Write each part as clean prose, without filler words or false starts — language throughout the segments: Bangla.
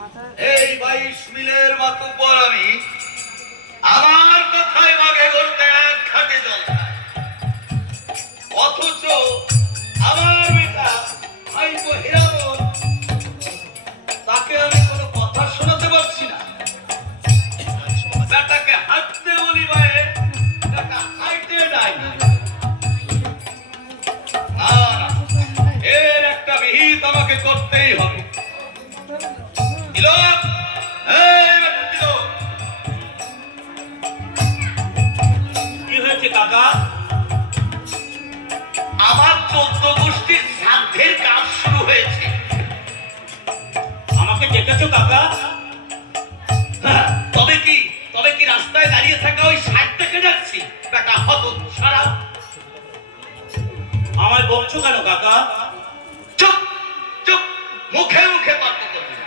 এই 22 মিলের মাতুব্বর আমি, আমার কথায় বাগে বলতে এক ঘাটে জল খায়, অথচ আমার বেটা ভাইপো হীরামন, তাকে আমি কোনো কথা শোনাতে পারছি না। বেটাকে হাঁটতে বলি বাইরে, বেটা হাঁটতে নাই। না না, এর একটা বিহিত আমাকে করতেই হবে। কি হয়েছে কাকা? আমার 14 গোষ্ঠীর শ্রাদ্ধের কাজ শুরু হয়েছে। আমাকে ডেকেছো কাকা? তবে কি রাস্তায় দাঁড়িয়ে থাকা ওই 60টাকে ডাকছি? বেটা হতচ্ছাড়া, আমায় বলছো কেন কাকা? চুপ চুপ, মুখে মুখে তর্ক করবি না।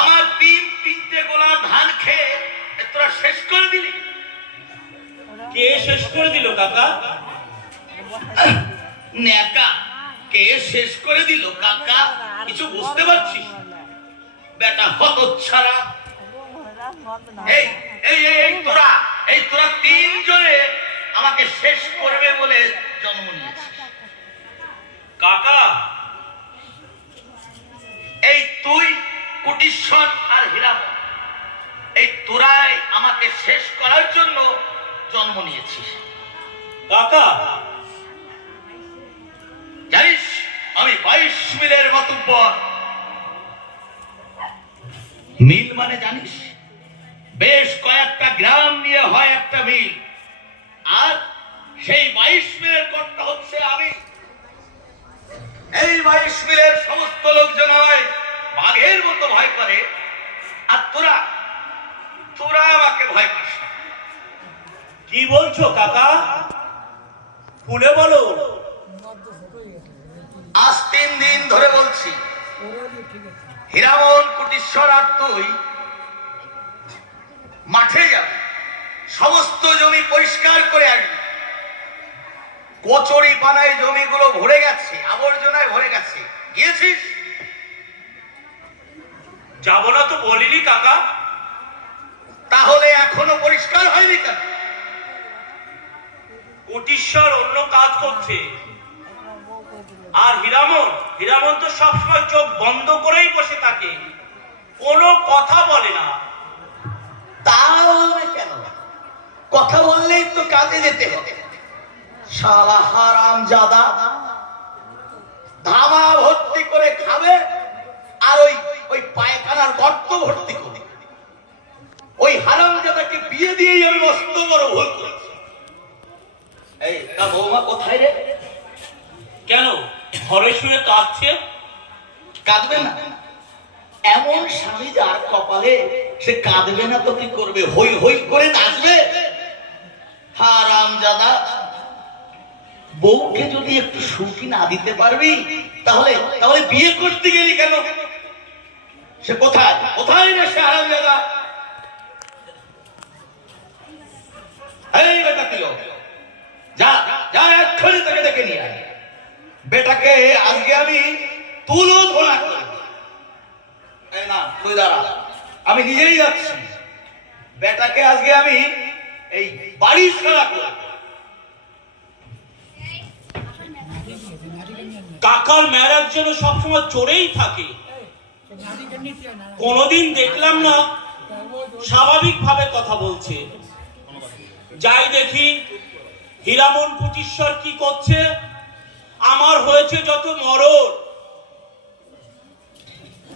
আমার 3 গোলা ধান খেয়ে তোরা শেষ করে দিলি। কে শেষ করে দিল কাকা? নেকা, কে শেষ করে দিল কাকা? কিছু বুঝতে পারছিস? বেটা হতচ্ছাড়া। এই এই এই তোরা 3 জনে আমাকে শেষ করবে বলে জন্ম নিয়েছিস। কাকা, এই তুই, কুটিশ্বর আর হীরামন, এই তোরাই আমাকে শেষ করার জন্য জন্ম নিয়েছিস। কাকা জানিস আমি 22 মিলের মাতুব্বর। মিল মানে জানিস? বেশ কয়েকটা গ্রাম নিয়ে হয় একটা মিল, আর সেই 22 মিলের কর্তা হচ্ছে আমি। এই 22 মিলের সমস্ত লোকজন হয় বাঘের মতো ভয় করে, আর তোরা আমাকে ভয় পাস না। কি বলছো কাকা? খুলে বলো। আজ 3 দিন ধরে বলছি, হীরামন, কুটিশ্বর আর তুই মাঠে যাবে, সমস্ত জমি পরিষ্কার করে আসবি। কচুরি পানায় জমিগুলো ভরে গেছে, আবর্জনায় ভরে গেছে। গিয়েছিস? যাব না তো বলিনি কাকা। তাহলে এখনো পরিষ্কার হয়নি কেন? কোটিশ্বর অন্য কাজ করছে, আর হীরামন তো সবসময় চোখ বন্ধ করেই বসে থাকে, কোনো কথা বলে না। তাহলে কেন? কথা বললেই তো কাজে যেতে হবে। শালা হারামজাদা, ধামা ভর্তি করে খাবে আর ওই পায়খানার গর্ত ভর্তি করে। ওই হারামজাদাকে বিয়ে দিয়েই আমি মস্ত বড় ভুল করেছি। এই তা বৌমা কোথায় রে? কেন ঘরে শুয়ে কাঁদছে? কাঁদবে না? এমন স্বামী যার কপালে, সে কাঁদবে না তো কি করবে? হই হই করে নাচবে। হারামজাদা, বউকে যদি একটু সুখী না দিতে পারবি, তাহলে বিয়ে করতে গেলি কেন? সে কোথায় রে সে হারামজাদা? এই বেটা তিলক, যা যা, এক্ষুনি তাকে ডেকে নিয়ে আয়। বেটাকে আজকে আমি তুলো ধোলা করব। না তুই দাঁড়া, আমি নিজেই যাচ্ছি। বেটাকে আজকে আমি এই বাড়ি ছাড়া করব। কাকার মেরাজ যেন সবসময় চড়েই থাকে। কোনদিন দেখলাম না স্বাভাবিক ভাবে কথা বলছে। যাই দেখি হীরামন কুটিশ্বর কি করছে। আমার হয়েছে যত মরণ,